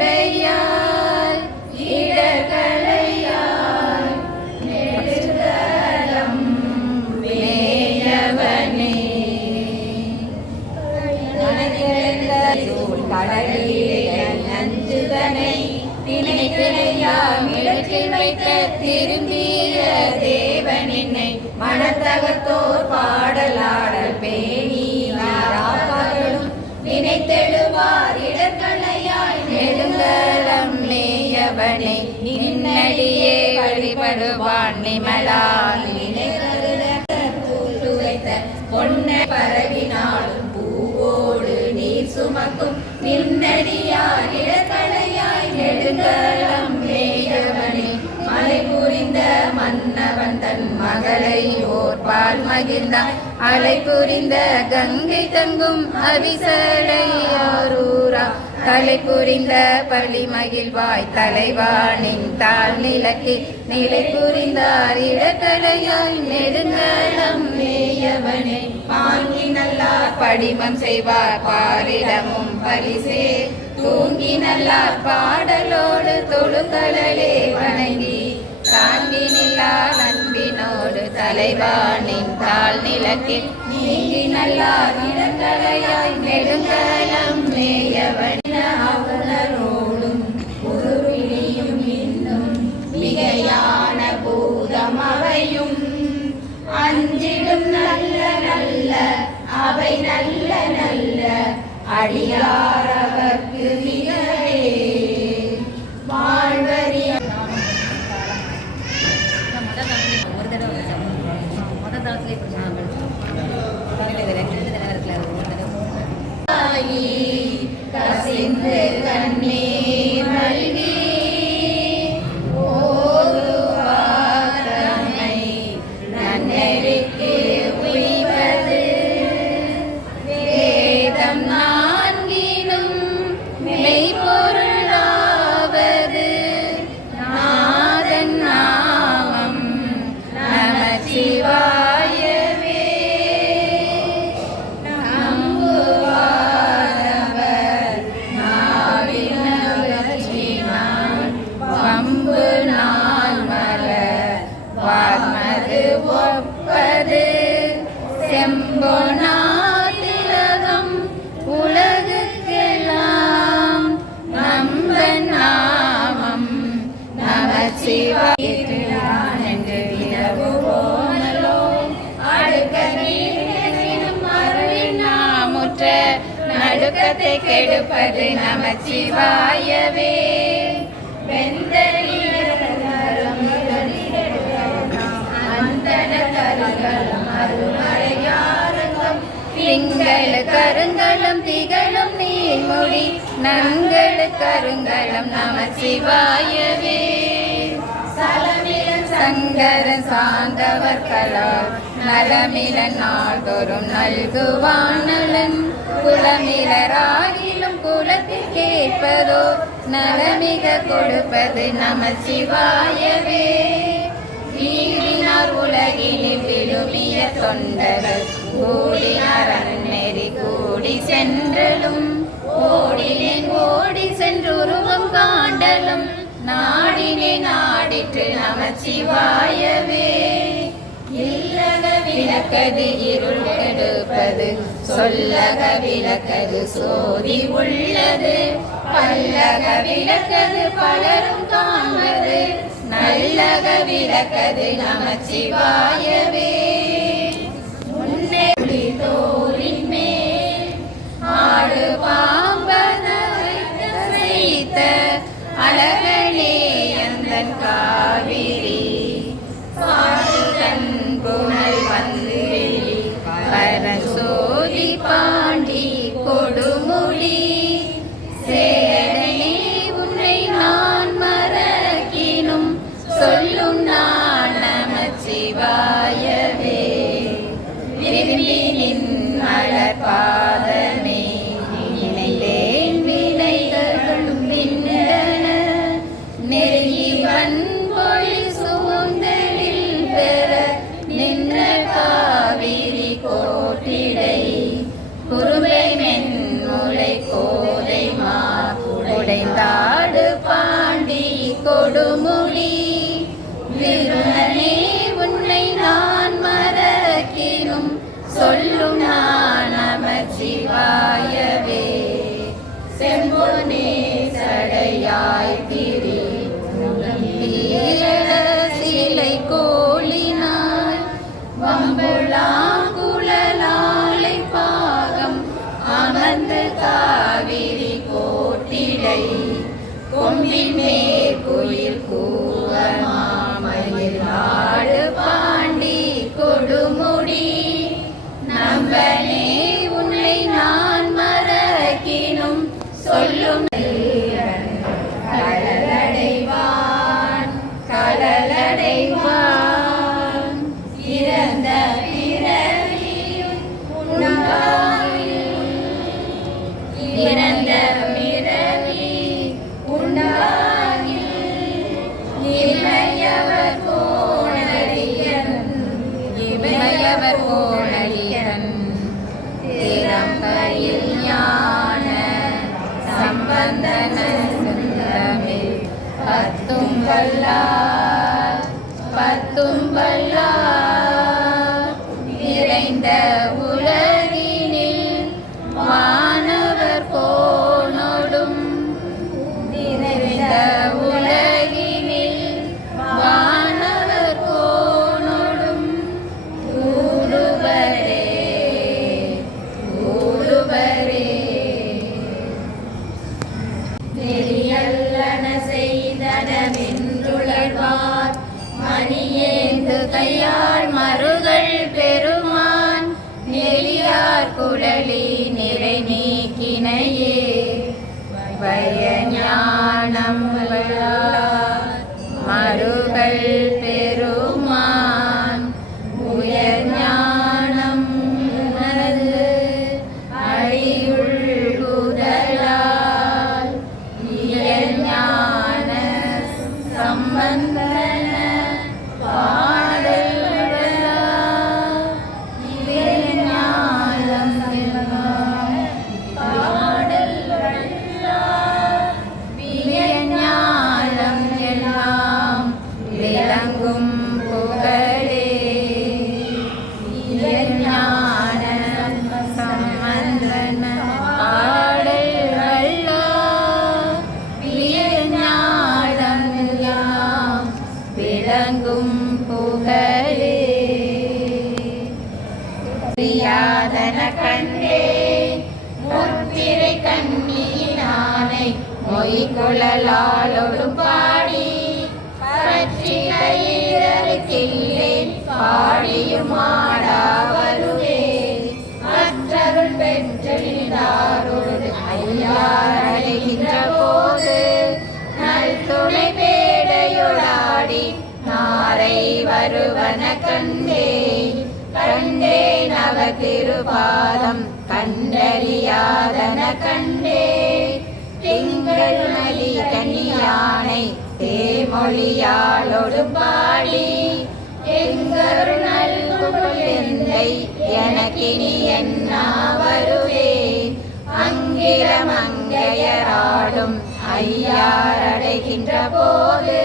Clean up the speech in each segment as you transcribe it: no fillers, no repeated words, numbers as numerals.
நிறையுடையாய் இடர்களையாய் நெடுகலம் மேயவனே கடலிலே நஞ்சுதனை திணையாமிடத்தில் வைத்த திரும்பிய தேவன் என்னை மனத்தகத்தோர் பாடலாடல் பேணி நாராக்களும் நினைத்தெழுவார் இடர்களையாய் நெடுங்கலம் மேயவனை நின்னடியே வழிபடுவான் நிமலால் துரைத்த பொன்னை பரவினாலும் பூவோடு நீர் சுமக்கும் நின்னடியார் இடர்களையாய் நெடுங்கலம் மேயவனை மலை புரிந்த மன்னவன் தன் மகளை ஓர்பால் மகிழ்ந்தான் அலை புரிந்த கங்கை தங்கும் அவிசலையாரூரா தலை புரிந்த பழி மகிழ்வாய் தலைவானின் தாழ் நிலக்கு நிலை புரிந்தார் இடக்கலையாய் நெடுங்கலம் மேயவனே பாங்கி நல்லார் படிமம் செய்வார் பாரிடமும் பரிசே தூங்கி நல்லார் பாடலோடு தொழுகடலே வணங்கி தாங்கி நில்லார் அன்பினோடு தலைவானின் தாழ் நிலக்கில் நீங்கி நல்லார் இடங்களையாய் நெடுங்கலம் மேயவன் அவனரோடும் உருவிழியும் இன்னும் மிகையான பூதம் அவையும் அஞ்சிடும் நல்ல நல்ல அவை நல்ல நல்ல அடியார் அவர்க்கு மிகவே வாழ்வறிய கசிந்து கண்ணீர் மல்கி ஓதுவாரமை நன்னெறிக்கு உய்வது வேதம் நான்கினும் மெய்ப்பொருளாவது நாதன் நாமம் நமச்சிவாய செம்பொனாதிலகம் உலகுக்கெல்லாம் நம்பன் நாமம் நமச்சிவாய என்று இரவு போனலோ அடுக்க நீரினும் அருளின் நாமுற்ற நடுக்கத்தை கெடுப்பது நமச்சிவாயவே வெந்த திங்கள் கருங்கலம் திகழும் நீர்மொழி நங்கள் கருங்கலம் நமச்சிவாயவே சங்கரன் சார்ந்தவர்களால் நலமில நாள்தோறும் நல்குவான் நலன் குலமிலராகிலும் குலத்தில் கேட்பதோ நலமிக கொடுப்பது நமச்சிவாயவே வீடினார் உலகினில் விழுமிய தொண்டர்கள் கூடினார் அந்நெறி கூடி சென்றலும் ஓடினேன் ஓடி சென்றுருவம் காண்டலும் நாடினே நாடிற்று நமச்சிவாயவே இல்லக விளக்கது இருள் கெடுப்பது சொல்லக விளக்கது சோதி உள்ளது பல்லக விளக்கது பலரும் காண்பது நல்லக விளக்கது நமச்சிவாயவே முன்னேறி தோரின் மேல் ஆடு பாம்பன வைத்த அழகனே அந்தன் காவிரி பாடு தன் புனல் வந்து பரன் சோதி பாண்டி கொடுமுடி சேடனே உன்னை நான் மறக்கினும் சொல்லும் நான் நமச்சிவாயவே விரும்பி நின் மலர் பாதமே நினைந்தேன் வினைகளும் நின்றன கொடுமுடி விருந்தனே உன்னை நான் மறக்கினும் சொல்லும் நான் நமச்சிவாயவே. செம்பொனே சடையாய் திரி சிலை கோலினாய் வம்புளாங்குழலாலை பாகம் அமர்ந்து காவிரி கோட்டிடை கொம்பின் மேற்குயில் கூவ மாமயில் ஆடு பாண்டி கொடுமுடி நம்பனே உன்னை நான் மறக்கினும் சொல்லும் கடலடைவான் கடலடைவான் இறந்த பிறவியும் உண்டாகில் இறந்த பிறவி உண்டாகில் இமையவர் கோணடியன் இமையவர் கோணடியன் திறம்பையில் ஞான சம்பந்தன சுந்தமில் பத்தும் வல்லார் பத்தும் வல்லார் நிறைந்த உலகினில் வானவர் கோனோடும் நிறைந்த உலகினில் வானவர் கோனோடும் கூடுவரே கூடுவரே. நெறியல்லன செய்தனவென்றுளர்வார் மணியேந்து கையாள் மருகள் பெருமான் நெறியார் குழலி நிறை நீக்கினையே வயஞானம் வல்லார் மருகள் பெருமான் உயர் ஞானம் உணர்ந்து அடியுள் குதலால் இயல் ஞான சம்பந்தன பாடல் வல்லார் இயல் ஞானம் பாடல் வல்லார் வியல் ஞானம் எல்லாம் விளங்கும் புகழே இயல் ஞான சம்பந்தன பாடல் வல்லார் வியல் ஞானம் எல்லாம் விளங்கும் புகழே. பிரியாதன கண்டே முத்திரை கண்ணியினானை மொய்குழலாலொடும் பாடி பற்றி கயிறறுக்கில்லேன் பாடியும் ஆடா வருவேன் மற்றருள் பெற்றெழுந்தாரோடு ஐயார் அழைகின்ற போது நல் துணை பேடையொடாடி நாரை வருவன கண்டேன் கண்டேன் அவர் திருபாதம் கண்டறியாதன கண்டேன் திங்கள் மலி கன்னியானை தேமொழியாளொடு பாடி எங்கரு நல்குழந்தை எனக்கினி என்ன வருவேன் அங்கிரமங்கையராடும் ஐயார் அடைகின்ற போது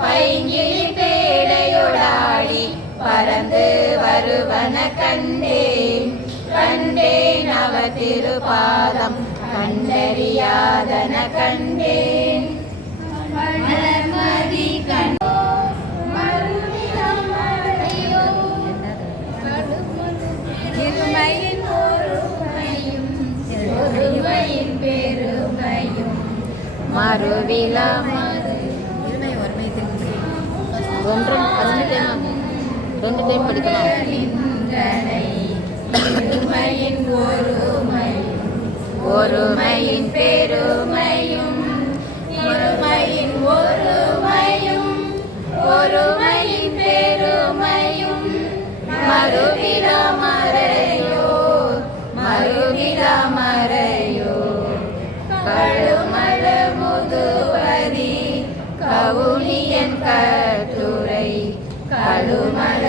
பைங்கிழி பேடையொடாடி பறந்து வருவன கண்டேன் கண்டேன் அவர் திருபாதம் கண்டறியாதன கண்டேன் மலர்மதி கண்டோ இருமையின் ஒருமையும் ஒருமையின் பெருமையும் மறுவிலா ரெண்டு டைம் படிக்கலாம். ஒருமையின் ஒருமையின் பெருமையும் ஒருமையின் ஒருமையும் ஒருமையின் பெருமையும் மறுவிலா மறையோ மறுவிலா மறையோ கழுமல முதுவரி கவுனியன் கட்டுரை கழுமல